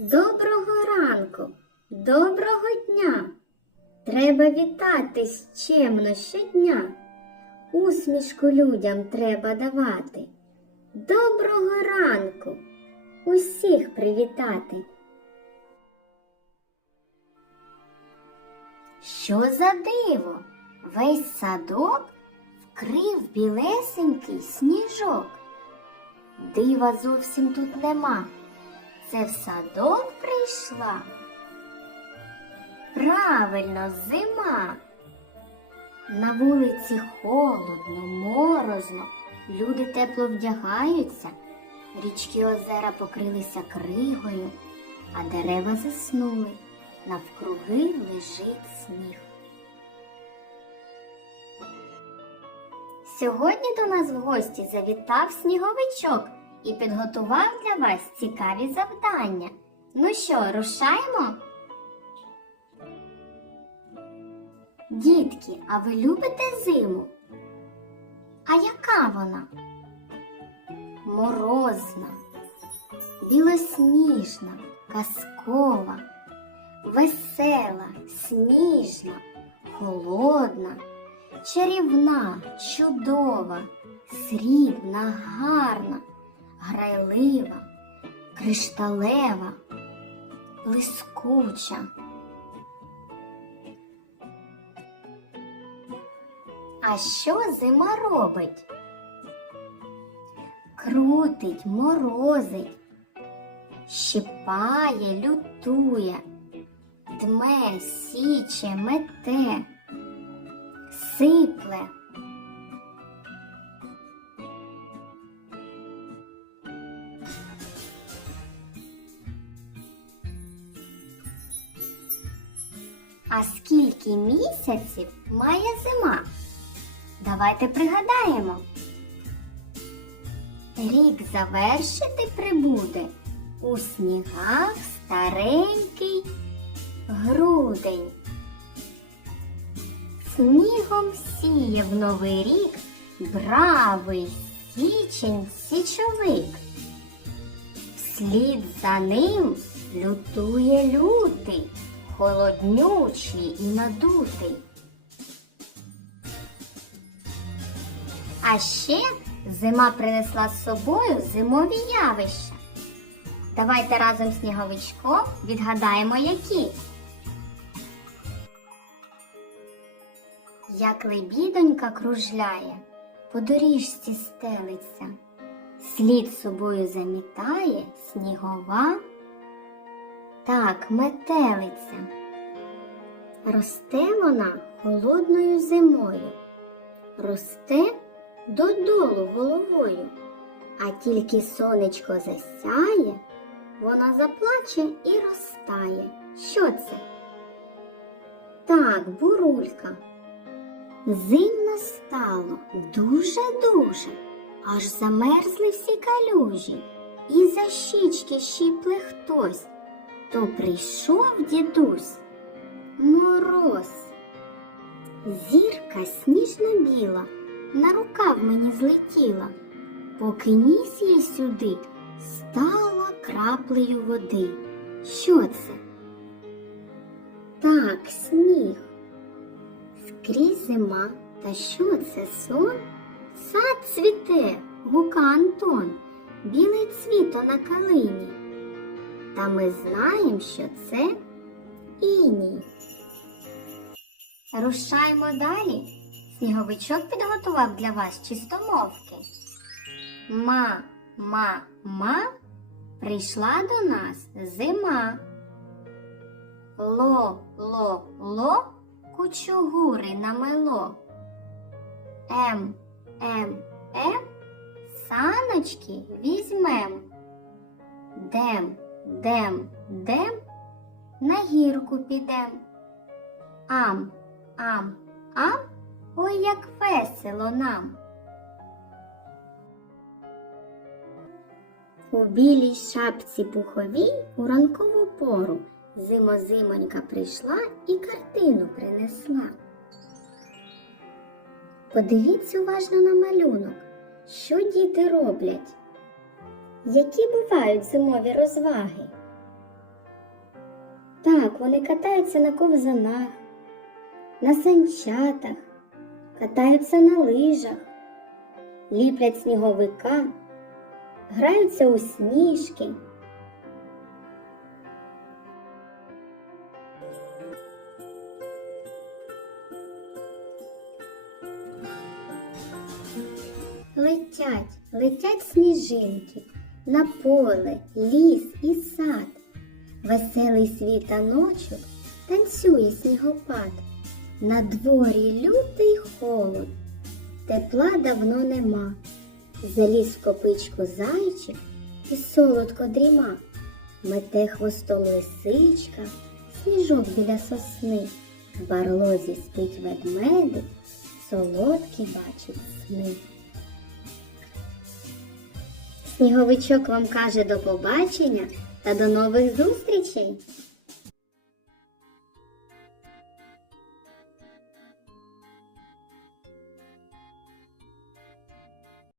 Доброго ранку, доброго дня! Треба вітатись чемно щодня. Усмішку людям треба давати. Доброго ранку, усіх привітати. Що за диво? Весь садок вкрив білесенький сніжок. Дива зовсім тут нема це в садок прийшла. Правильно, зима. На вулиці холодно, морозно, люди тепло вдягаються, річки озера покрилися кригою, а дерева заснули, навкруги лежить сніг. Сьогодні до нас в гості завітав сніговичок і підготував для вас цікаві завдання. Ну що, рушаємо? Дітки, а ви любите зиму? А яка вона? Морозна, білосніжна, казкова, весела, сніжна, холодна, чарівна, чудова, срібна, гарна грайлива, кришталева, блискуча. А що зима робить? Крутить, морозить, щипає, лютує, дме, січе, мете, сипле. А скільки місяців має зима? Давайте пригадаємо. Рік завершити прибуде у снігах старенький грудень. Снігом сіє в новий рік бравий січень січовик. Вслід за ним лютує лютий холоднючий і надутий. А ще зима принесла з собою зимові явища. Давайте разом з сніговичком відгадаємо які. Як лебідонька кружляє, по доріжці стелиться, слід собою замітає снігова. Так, метелиця. Росте вона холодною зимою, росте додолу головою, а тільки сонечко засяє, вона заплаче і розтає. Що це? Так, бурулька. Зимно настало дуже-дуже, аж замерзли всі калюжі, і за щічки щіпле хтось то прийшов дідусь мороз. Зірка сніжно біла, на рукав мені злетіла, поки ніс їй сюди стала краплею води. Що це? Так, сніг. Скрізь зима, та що це сон? Сад цвіте, гука Антон, білий цвіто на калині. Та ми знаємо, що це іні. Рушаймо далі. Сніговичок підготував для вас чистомовки. Ма, ма, ма прийшла до нас зима. Ло, ло, ло кучугури намело. М, ем, М, ем, М ем, саночки візьмем. Дем. Дем, дем, на гірку підем. Ам, ам, ам, ой, як весело нам. У білій шапці пуховій у ранкову пору зимо-зимонька прийшла і картину принесла. Подивіться уважно на малюнок, що діти роблять. Які бувають зимові розваги? Так, вони катаються на ковзанах, на санчатах, катаються на лижах, ліплять сніговика, граються у сніжки. Летять, летять сніжинки на поле, ліс і сад, веселий світаночок танцює снігопад. На дворі лютий холод, тепла давно нема. Заліз в копичку зайчик і солодко дріма, мете хвостом лисичка, сніжок біля сосни, в барлозі спить ведмедик, солодкі бачить сни. Сніговичок вам каже до побачення та до нових зустрічей!